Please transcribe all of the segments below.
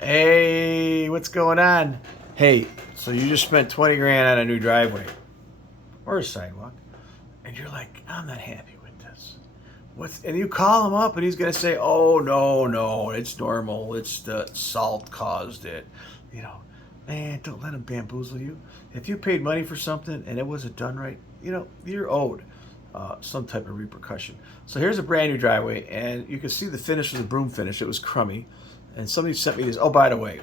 Hey, what's going on? Hey, so you just spent 20 grand on a new driveway or a sidewalk, and you're like, I'm not happy with this. And you call him up and he's gonna say, oh no, it's normal. It's the salt caused it. You know, man, don't let him bamboozle you. If you paid money for something and it wasn't done right, you're owed some type of repercussion. So here's a brand new driveway, and you can see the finish was a broom finish. It was crummy. And somebody sent me this. Oh, by the way,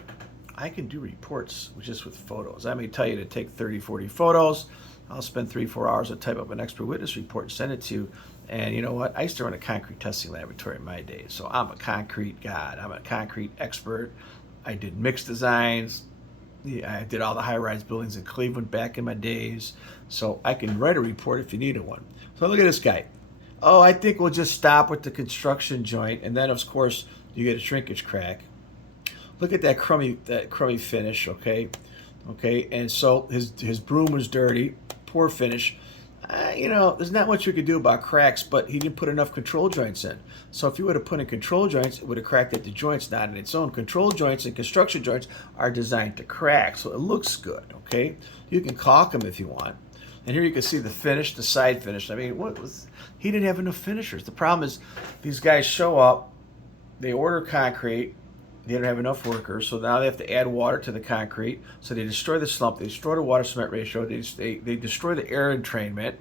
I can do reports just with photos. I may tell you to take 30, 40 photos. I'll spend 3, 4 hours to type up an expert witness report and send it to you. And you know what? I used to run a concrete testing laboratory in my days. So I'm a concrete god. I'm a concrete expert. I did mixed designs. I did all the high-rise buildings in Cleveland back in my days. So I can write a report if you needed one. So look at this guy. Oh, I think we'll just stop with the construction joint. And then, of course, you get a shrinkage crack. Look at that crummy finish, okay? And so his broom was dirty, poor finish. There's not much we could do about cracks, but he didn't put enough control joints in. So if you would have put in control joints, it would have cracked at the joints, not in its own. Control joints and construction joints are designed to crack, so it looks good, okay? You can caulk them if you want. And here you can see the finish, the side finish. I mean, he didn't have enough finishers. The problem is these guys show up, they order concrete, they don't have enough workers, so now they have to add water to the concrete. So they destroy the slump, they destroy the water cement ratio, they destroy the air entrainment,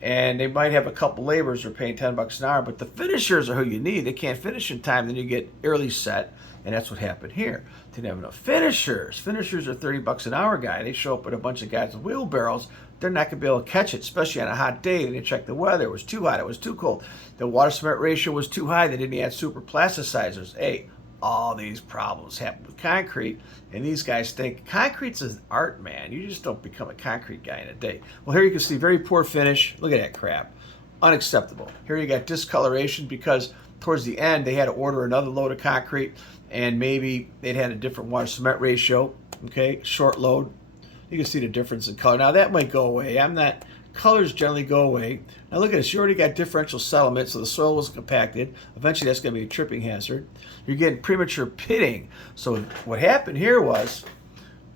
and they might have a couple laborers who are paying $10 an hour, but the finishers are who you need. They can't finish in time, then you get early set, and that's what happened here. Didn't have enough finishers. Finishers are $30 an hour guy. They show up with a bunch of guys with wheelbarrows. They're not going to be able to catch it, especially on a hot day. They didn't check the weather. It was too hot. It was too cold. The water cement ratio was too high. They didn't add super plasticizers. Hey, all these problems happen with concrete, and these guys think concrete's an art, man. You just don't become a concrete guy in a day. Well, here you can see very poor finish. Look at that crap. Unacceptable. Here you got discoloration because towards the end they had to order another load of concrete, and maybe they'd had a different water cement ratio. Okay, short load. You can see the difference in color. Now that might go away. Colors generally go away. Now look at this. You already got differential settlement, so the soil was compacted. Eventually that's going to be a tripping hazard. You're getting premature pitting. So what happened here was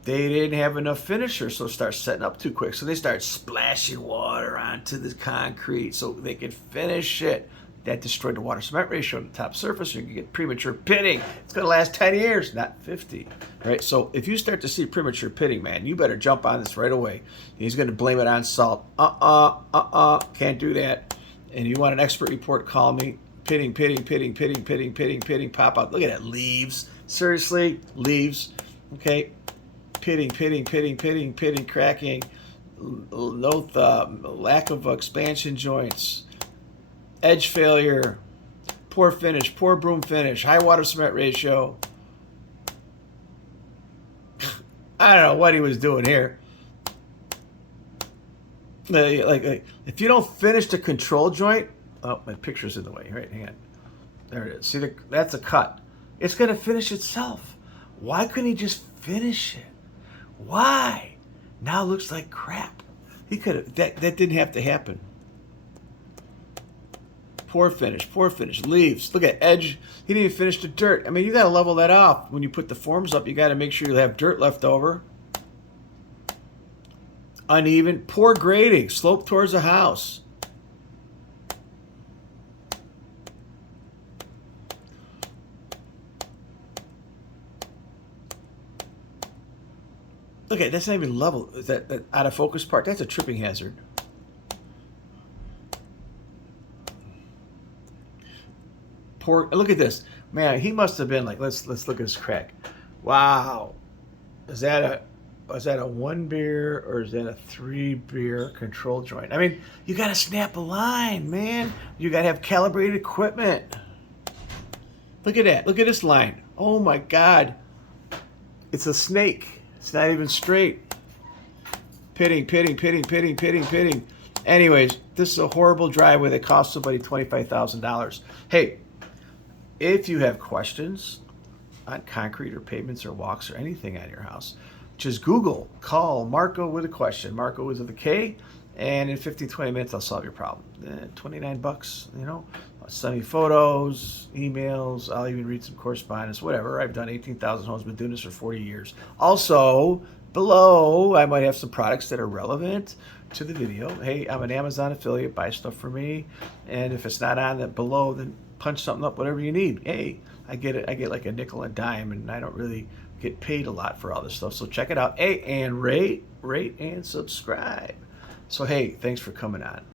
they didn't have enough finishers, so it starts setting up too quick. So they start splashing water onto the concrete so they could finish it. That destroyed the water cement ratio on the top surface. You can get premature pitting. It's going to last 10 years, not 50. Right? So if you start to see premature pitting, man, you better jump on this right away. He's going to blame it on salt. Can't do that. And you want an expert report, call me. Pitting, pop out. Look at that, leaves. Seriously, leaves. Okay? Pitting, cracking. No lack of expansion joints. Edge failure, poor finish, poor broom finish, high water cement ratio. I don't know what he was doing here. Like if you don't finish the control joint, oh, my picture's in the way. Right, hang on. There it is. See, that's a cut. It's going to finish itself. Why couldn't he just finish it? Why? Now it looks like crap. He could have. That didn't have to happen. Poor finish, leaves. Look at edge. He didn't even finish the dirt. I mean, you got to level that off. When you put the forms up, you got to make sure you have dirt left over. Uneven, poor grading, slope towards the house. Look at that's not even level. That out of focus part, that's a tripping hazard. Poor, look at this, man. He must have been like, let's look at his crack. Wow, is that a 1 beer or is that a 3 beer control joint? I mean, you got to snap a line, man. You got to have calibrated equipment. Look at that. Look at this line. Oh my God, it's a snake. It's not even straight. Pitting. Anyways, this is a horrible driveway that cost somebody $25,000. Hey. If you have questions on concrete or pavements or walks or anything on your house, just Google, call Marco with a question. Marco is with a K, and in 15, 20 minutes, I'll solve your problem. $29, send me photos, emails. I'll even read some correspondence, whatever. I've done 18,000 homes, been doing this for 40 years. Also, below, I might have some products that are relevant to the video. Hey, I'm an Amazon affiliate, buy stuff for me. And if it's not on that below, then punch something up, whatever you need. Hey, I get it. I get like a nickel and dime, and I don't really get paid a lot for all this stuff. So check it out. Hey, and rate, and subscribe. So hey, thanks for coming on.